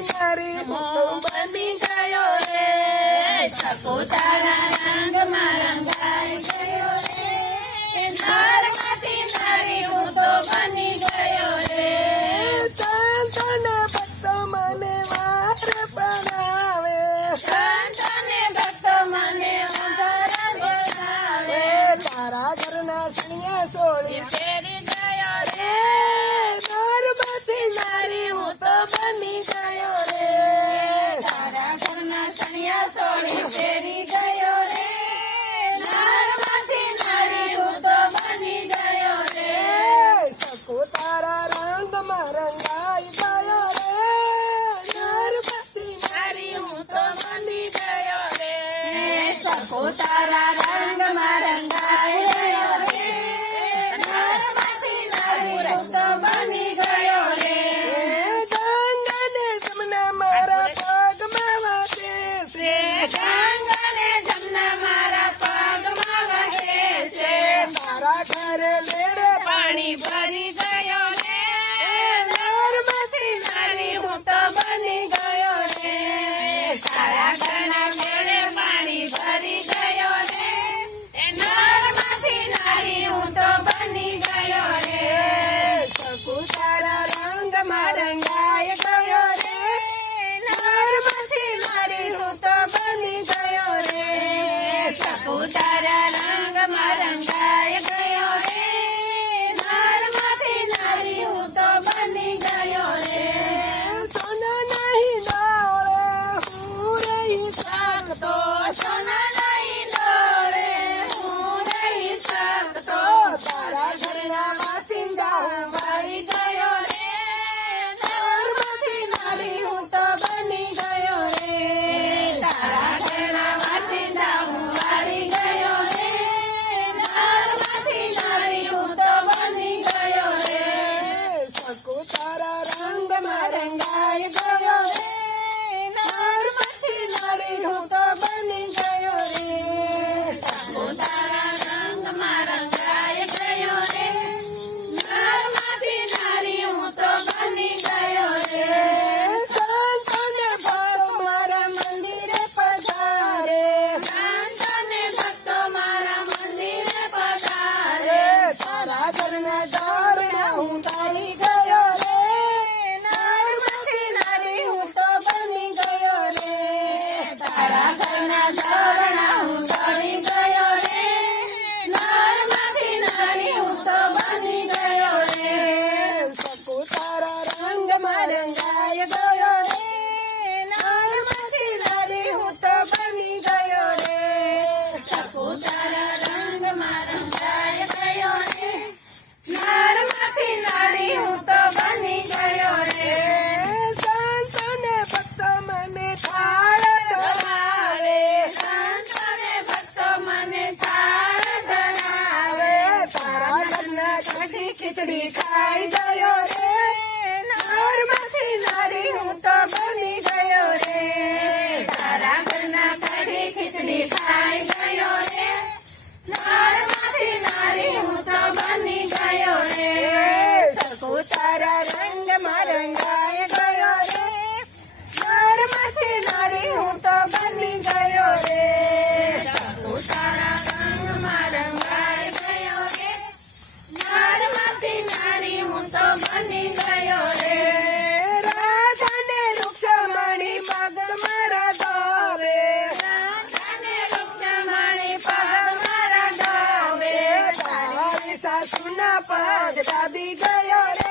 નારી હું તો બની ગયો રે સપોતારા રંગમાં રંગાઈ ગયો રે નરમાંથી નારી હું તો બની ગયો રે સંતને ભક્તો મને વાર પડાવે સંતને ભક્તો મને ઉધાર બનાવે તારા ઘરના સણિયા સોળી ફેરી ગયો રે નરમાંથી નારી હું તો બની ગયો રે તારા ઘરના સણિયા સોળી ફેરી ગયો રે નરમાંથી નારી હું તો બની ગયો રે સપોતારા રંગમાં રંગાઈ ગયો રે નરમાંથી નારી હું તો બની ગયો રે સપોતારા રંગમાં રંગાઈ ગયો રે નરમાંથી નારી હું તો બની ગયો રે ગંગાને જમના મારા પગમાં વાગે છે ગંગાને જમના મારા પગમાં વહે છે તારા ઘરે લેડે પાણી ભરી ગયો રે નરમાંથી નારી હું તો બની ગયો રે તારા ઘરના મેળે પાણી ભરી ગયો રે નરમાંથી નારી હું તો બની ગયો રે સપોતારા રંગમાં રંગાઈ ગયો રે નરમાંથી નારી હું તો બની ગયો રે સપોતારા રંગમાં રંગાઈ ગયો રે નરમાંથી નારી હું તો બની ગયો રે સોના નહીં દોડે હું રહી શકતો સોના નહીં દોડે હું રહી શકતો તારા ઘરના વાસિંદા હું મળી ગયો રે નરમાંથી નારી હું તો બની ગયો રે તારા ઘરના વાસિંદા હું મળી ગયો રે નરમાંથી નારી હું તો બની ગયો રે સપોતારા રંગમાં રંગાઈ ગયો રે નરમાંથી નારી હું તો બની ગયો રે સપોતારા રંગમાં રંગાઈ ગયો રે નરમાંથી નારી હું તો બની ગયો રે સંતને ભક્તો મારા મંદિરે પધારે સંતને ભક્તો મારા મંદિરે પધારે તારા ઘરના દારણા હું તાળી ગયો રે નરમાંથી નારી હું તો બની ગયો રે તારા ઘરના ધોરણા હું ચડી ગયો રે નરમાંથી નારી હું તો બની ગયો રે સપોતારા રંગમાં રંગાઈ ગયો રે નરમાંથી નારી હું તો બની ગયો રે સપોતારા રંગમાં રંગાઈ ગયો રે નરમાંથી નારી હું તો બની ગયો રે સંતને ભક્તો મને થાળ ધરાવે સંતને ભક્તો મને થાળ ધરાવે તારા ઘરના કઢી ખીચડી ખાઈ ગયો રે નરમાંથી નારી હું તો બની ગયો રે તારા ઘરના કઢી ખીચડી ખાઈ ગયો રે નરમાંથી નારી હું તો બની ગયો રે સપોતારા રંગમાં રંગાઈ ગયો રે નરમાંથી નારી હું તો બની ગયો રે સપોતારા રંગમાં રંગાઈ ગયો રે નરમાંથી નારી હું તો બની ગયો રે રાધાને રૂક્ષમણી મગજ મારા ગાવે રાધાને રૂક્ષ્મણી પગ મારા ગાવે તારી સાસુના પગ દાબી ગયો રે